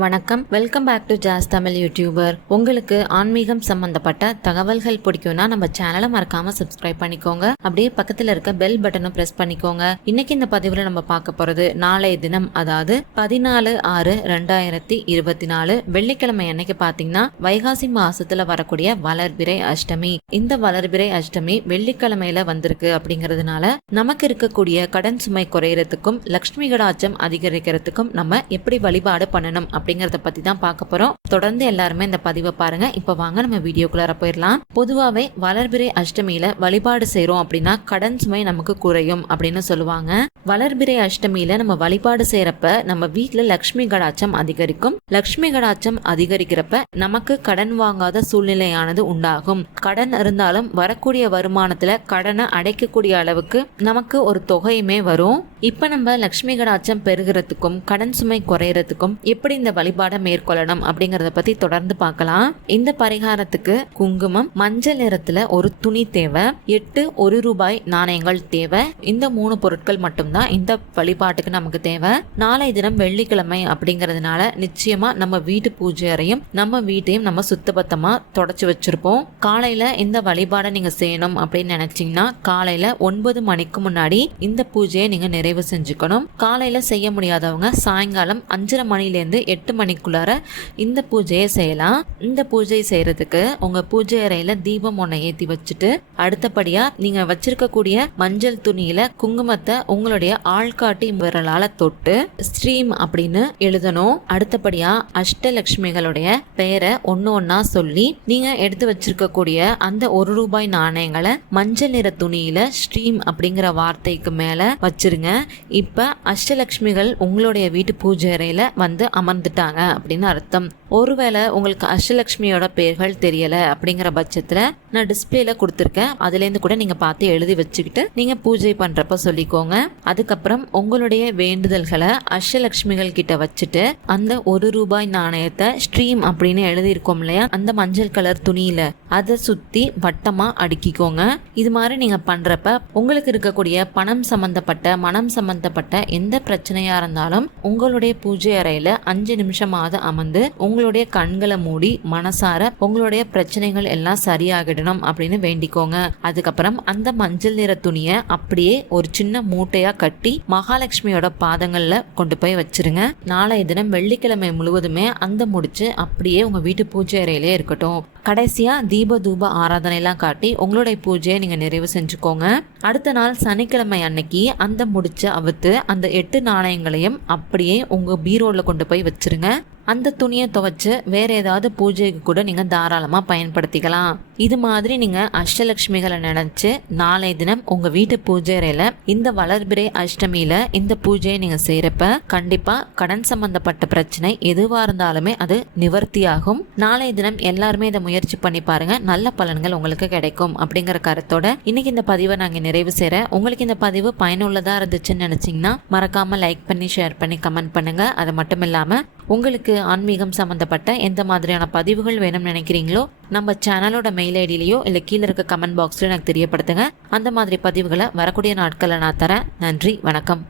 வணக்கம், welcome back to Jaz Tamil YouTuber. உங்களுக்கு ஆன்மீகம் சம்பந்தப்பட்ட தகவல்கள் பிடிக்கும்னா நம்ம சேனலை மறக்காம சப்ஸ்கிரைப் பண்ணிக்கோங்க. அப்படியே பக்கத்துல இருக்க பெல் பட்டனும் பிரஸ் பண்ணிக்கோங்க. இன்னைக்கு இந்த பதிவுல நம்ம பார்க்க போறது நாளைய தினம், அதாவது 14/6/2024 வெள்ளிக்கிழமை அன்னைக்கு பாத்தீங்கன்னா வைகாசி மாசத்துல வரக்கூடிய வளர்பிறை அஷ்டமி. இந்த வளர்பிறை அஷ்டமி வெள்ளிக்கிழமையில வந்திருக்கு அப்படிங்கறதுனால நமக்கு இருக்கக்கூடிய கடன் சுமை குறையறதுக்கும் லட்சுமி கடாட்சம் அதிகரிக்கிறதுக்கும் நம்ம எப்படி வழிபாடு பண்ணணும் அப்படிங்கறத பத்தி தான் பார்க்க போறோம். தொடர்ந்து எல்லாருமே இந்த பதிவை பாருங்க. இப்ப வாங்க நம்ம வீடியோக்குள்ளார போயிடலாம். பொதுவாவே வளர்பிறை அஷ்டமியில வழிபாடு செய்யறோம் அப்படின்னா கடன் சுமை நமக்கு குறையும் அப்படின்னு சொல்லுவாங்க. வளர்பிறை அஷ்டமியில நம்ம வழிபாடு செய்யறப்ப நம்ம வீட்டுல லட்சுமி கடாட்சம் அதிகரிக்கும். லட்சுமி கடாட்சம் அதிகரிக்கிறப்ப நமக்கு கடன் வாங்காத சூழ்நிலையானது உண்டாகும். கடன் இருந்தாலும் வரக்கூடிய வருமானத்துல கடனை அடைக்கக்கூடிய அளவுக்கு நமக்கு ஒரு தொகையுமே வரும். இப்ப நம்ம லட்சுமி கடாட்சம் பெருகிறதுக்கும் கடன் சுமை குறையறதுக்கும் எப்படி இந்த வழிபாடை மேற்கொள்ளணும் அப்படிங்கறத பத்தி தொடர்ந்து பார்க்கலாம். இந்த பரிகாரத்துக்கு குங்குமம், மஞ்சள் நிறத்துல ஒரு துணி தேவை, 8 ₹1 நாணயங்கள் தேவை. இந்த 3 பொருட்கள் மட்டும்தான் இந்த வழிபாட்டுக்கு நமக்கு தேவை. நாளைய தினம் வெள்ளிக்கிழமை அப்படிங்கறதுனால நிச்சயமா நம்ம வீட்டு பூஜை அறையும் நம்ம வீட்டையும் நம்ம சுத்தபத்தமா தொடச்சு வச்சிருப்போம். காலையில இந்த வழிபாடை நீங்க செய்யணும் அப்படின்னு நினைச்சீங்கன்னா காலையில 9 மணிக்கு முன்னாடி இந்த பூஜையை நீங்க நிறைவு செஞ்சுக்கணும். காலையில செய்ய முடியாதவங்க சாயங்காலம் 5:30 மணிலேருந்து 8 மணிக்குள்ளார இந்த பூஜையை செய்யலாம். இந்த பூஜை செய்யறதுக்கு உங்க பூஜை அறையில தீபம் ஒன்றை ஏத்தி வச்சுட்டு அடுத்தபடியா நீங்க வச்சிருக்கக்கூடிய மஞ்சள் துணியில குங்குமத்தை உங்களுடைய ஆள்காட்டி விரலால தொட்டு ஸ்ரீம் அப்படின்னு எழுதணும். அடுத்தபடியா அஷ்டலட்சுமிகளுடைய பெயரை ஒன்னா சொல்லி நீங்க எடுத்து வச்சிருக்கக்கூடிய அந்த ₹1 நாணயங்களை மஞ்சள் நிற துணியில ஸ்ரீம் அப்படிங்கிற வார்த்தைக்கு மேல வச்சிருங்க. இப்ப அஷ்டலட்சுமிகள் உங்களுடைய வீட்டு பூஜை அறையில வந்து அமர்ந்துட்டாங்க அப்படின்னு அர்த்தம். ஒருவேளை உங்களுக்கு அஷ்டலட்சுமியோட பெயர்கள் தெரியல அப்படிங்கிற பட்சத்துல நான் டிஸ்பிளேல கொடுத்துருக்கேன், அதுல இருந்து கூட நீங்க பார்த்து எழுதி வச்சுக்கிட்டு நீங்க பூஜை பண்றப்ப சொல்லிக்கோங்க. அதுக்கப்புறம் உங்களுடைய வேண்டுதல்களை அஷ்டலட்சுமிகள் கிட்ட வச்சுட்டு அந்த ₹1 நாணயத்தை ஸ்ட்ரீம் அப்படின்னு எழுதி இருக்கோம் இல்லையா, அந்த மஞ்சள் கலர் துணியில அதை சுத்தி வட்டமா அடுக்கிக்கோங்க. இது மாதிரி நீங்க பண்றப்ப உங்களுக்கு இருக்கக்கூடிய பணம் சம்பந்தப்பட்ட மனம் சம்பந்தப்பட்ட எந்த பிரச்சனையா இருந்தாலும் உங்களுடைய பூஜை அறையில 5 நிமிஷமாவது அமர்ந்து உங்களுடைய கண்களை மூடி மனசார உங்களுடைய பிரச்சனைகள் எல்லாம் சரியாகிடணும் அப்படின்னு வேண்டிக்கோங்க. அதுக்கப்புறம் அந்த மஞ்சள் நிற துணியை அப்படியே ஒரு சின்ன மூட்டையா கட்டி மகாலட்சுமியோட பாதங்கள்ல கொண்டு போய் வச்சிருங்க. நாளைய தினம் வெள்ளிக்கிழமை முழுவதுமே அந்த முடிச்சு அப்படியே உங்க வீட்டு பூஜை அறையிலே இருக்கட்டும். கடைசியா தீப தூப ஆராதனை எல்லாம் காட்டி உங்களுடைய பூஜையை நீங்க நிறைவு செஞ்சுக்கோங்க. அடுத்த நாள் சனிக்கிழமை அன்னைக்கு அந்த முடிச்சு அவுத்து அந்த 8 நாணயங்களையும் அப்படியே உங்க பீரோல கொண்டு போய் வச்சிருங்க. அந்த துணியை துவைச்சு வேற ஏதாவது பூஜைக்கு கூட நீங்க தாராளமா பயன்படுத்திக்கலாம். இது மாதிரி நீங்க அஷ்டலட்சுமிகளை நினைச்சு நாளைய தினம் உங்க வீட்டு பூஜை அறையில இந்த வளர்பிறை அஷ்டமியில இந்த பூஜையை நீங்க செய்யறப்ப கண்டிப்பா கடன் சம்பந்தப்பட்ட பிரச்சனை எதுவா இருந்தாலுமே அது நிவர்த்தியாகும். நாளைய தினம் எல்லாருமே இதை முயற்சி பண்ணி பாருங்க, நல்ல பலன்கள் உங்களுக்கு கிடைக்கும் அப்படிங்கிற கருத்தோட இன்னைக்கு இந்த பதிவை நாங்க நிறைவு செய்யறேன். உங்களுக்கு இந்த பதிவு பயனுள்ளதா இருந்துச்சுன்னு நினைச்சீங்கன்னா மறக்காம லைக் பண்ணி, ஷேர் பண்ணி, கமெண்ட் பண்ணுங்க. அது மட்டும் இல்லாம உங்களுக்கு ஆன்மீகம் சம்பந்தப்பட்ட எந்த மாதிரியான பதிவுகள் வேணும்னு நினைக்கிறீங்களோ நம்ம சேனலோட மெயில் ஐடியிலையோ இல்லை கீழே இருக்க கமெண்ட் பாக்ஸ்ல எனக்கு தெரியப்படுத்துங்க. அந்த மாதிரி பதிவுகளை வரக்கூடிய நாட்களில் நான் தரேன். நன்றி, வணக்கம்.